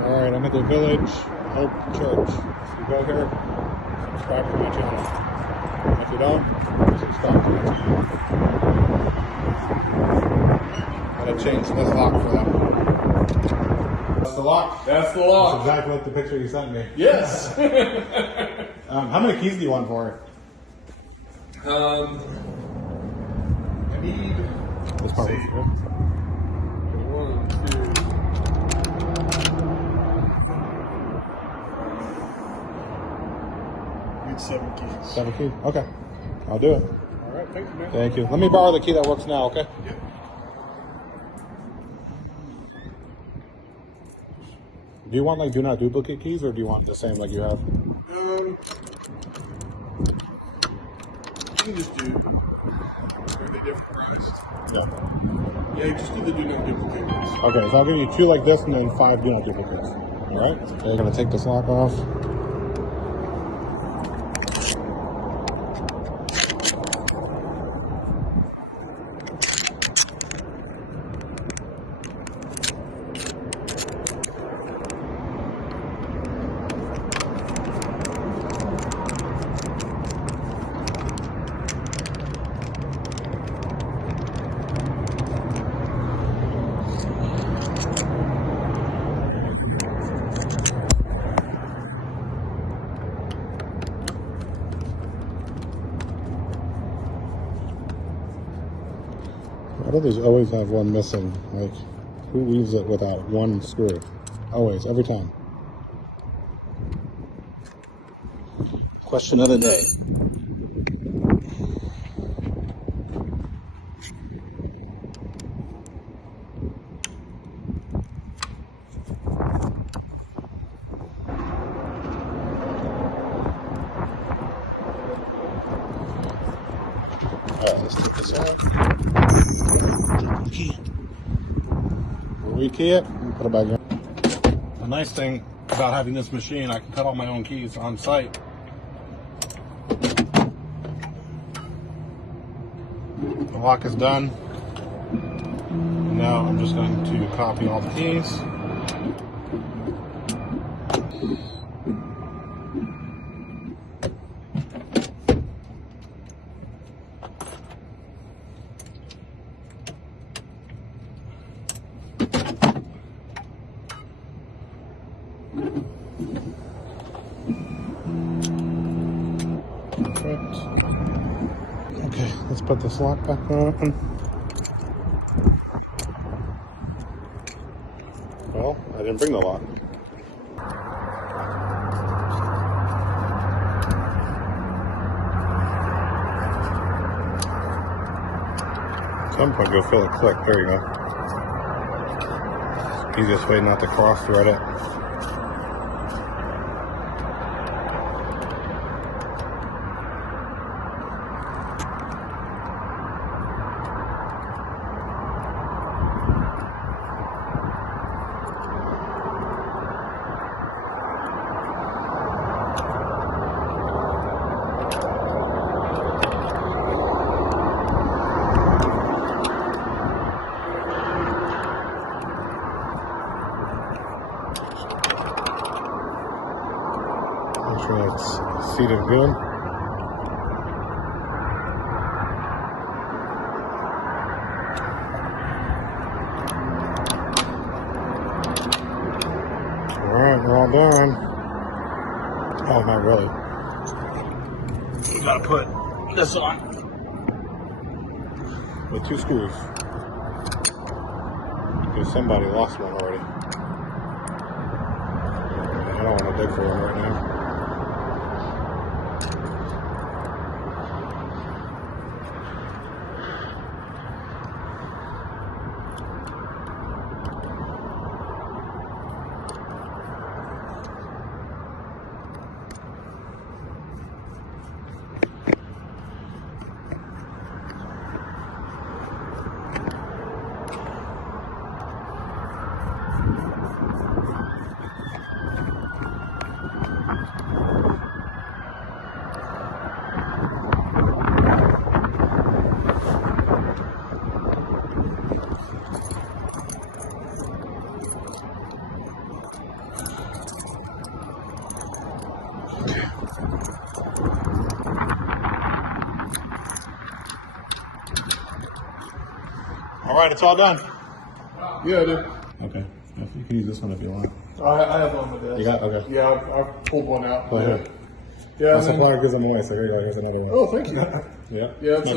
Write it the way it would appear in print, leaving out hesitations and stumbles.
Alright, I'm at the Village Hope Church. If you go here, subscribe to my channel. And if you don't, subscribe to my channel. I'm going to change this lock for them. That's the lock? That's the lock. That's exactly like the picture you sent me. Yes. How many keys do you want for it? I need, This part see, was 1, 2. Need 7 keys. 7 keys? Okay. I'll do it. All right, thank you, man. Thank you. Let me borrow the key that works now, okay? Yep. Do you want like do not duplicate keys or do you want the same like you have? You can just do, are they different price? Yeah. Yeah, just do the do not duplicate ones. Okay, so I'll give you 2 like this and then 5 do not duplicates. Alright? Okay, we're gonna take this lock off. Why do these always have one missing? Like, who leaves it without one screw? Always, every time. Question of the day. Alright, let's take this out. Rekey it and put it back in. The nice thing about having this machine, I can cut all my own keys on site. The lock is done. Now I'm just going to copy all the keys. Perfect. Okay, let's put this lock back on. Well, I didn't bring the lock. At some point, go feel it click. There you go. Easiest way not to cross thread it. Make sure it's seated good. Alright, we're all done. Oh, not really. You gotta put this on with 2 screws. Because somebody lost one already. I don't want to dig for one right now. right, it's all done. Yeah, I did. Okay. You can use this one if you want. I have one with this. You got okay. Yeah, I've pulled one out. Go ahead. Yeah. That's a flower gives them away, so here you go. Here's another one. Oh, thank you. Yeah. Yeah, it's a